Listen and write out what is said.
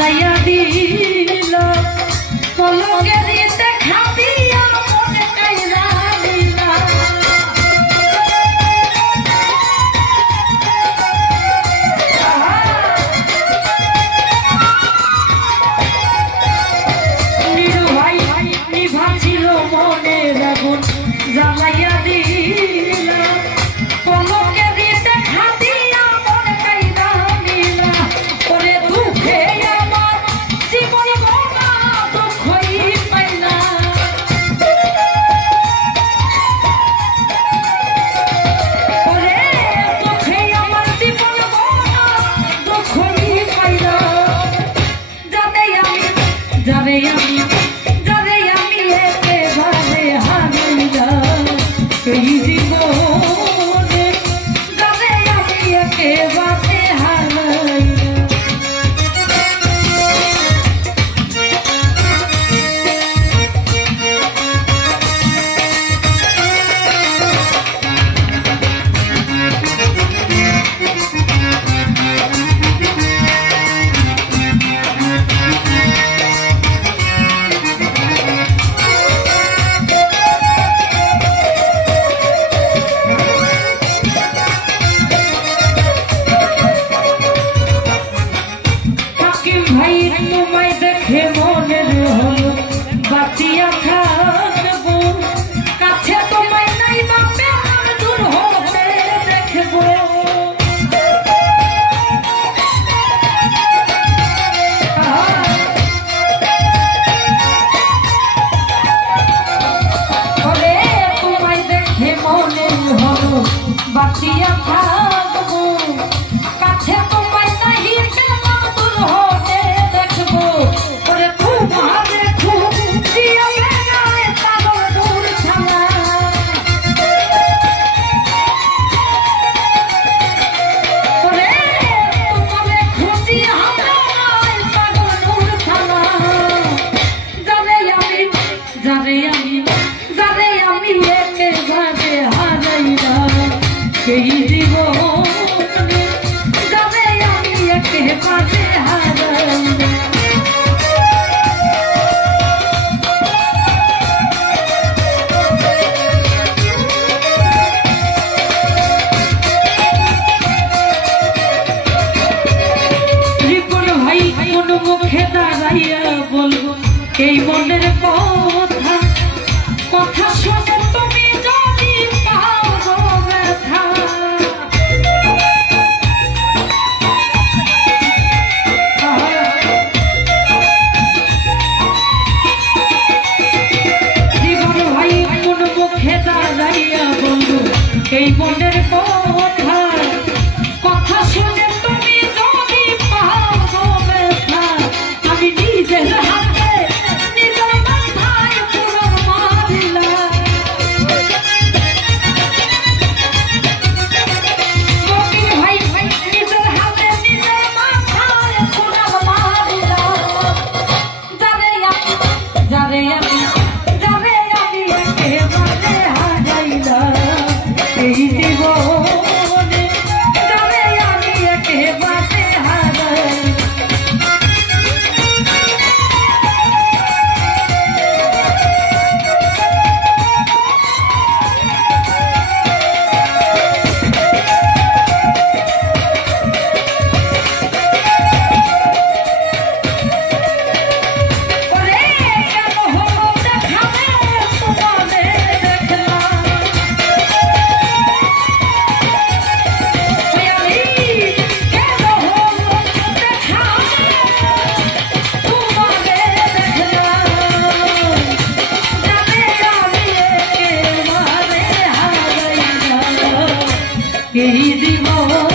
জ্বালাইয়া দিল পলকের দেখা দিয়া মনে কাইরা দিলা নির্ভয় নিভা ছিল মনের আগুন জ্বালাইয়া দিল পলকের দেখা দিয়া মনে কাইরা দিলা ওরে দুঃখে আমার জীবন গড়া দুঃখই পাইলা ওরে দুঃখে আমার জীবন গড়া দুঃখই পাইলা যাবে আমি একেবারে হারাইলাম এই জীবনে যাবে আমি একেবারে হারাইলাম ভাই তোমায় দেখে মনের হলো বাঁচিয়া থাকবো কাছে তোমায় নাই বাপে দূর হতে দেখবো তোমায় দেখে মনের হলো বাঁচিয়া থাকবো কাছে তোমায় নাই দূর হতে দেখবো ওরে তোমারে খুব দিয়া বেড়ায় পাগল দূর ছাড়া ওরে তোমারে খুঁজি হারায় পাগল দূর ছাড়া যারে আমি একেবারে হারাইলাম সেই জীবনে যারে আমি একেবারে হারাইলাম রিপন ভাই কোন মুখে দাঁড়াইয়া বলবো এই মনের কথা কথা শুনে তুমি যদি পাও ব্যথা জীবন ভাই কোন মুখে দাঁড়াইয়া বলবো এই মনের কথা কথা শুনে তুমি যদি পাও ব্যথা আমি নিজের হাতে নিজের মাথায় পুরো মারিলাম ভাই নিজের হাতে নিজের মাথায় পুরো মারিলাম যারে আমি একেবারে হারাইলাম এই জীবনে যারে আমি একেবারে হারাইলাম ওরে কেন হলো দেখাবে তোমারে দেখলাম আমি কেন হলো দেখাবে তোমারে দেখলাম যাবে আমি একেবারে হারাইলাম এই জীবন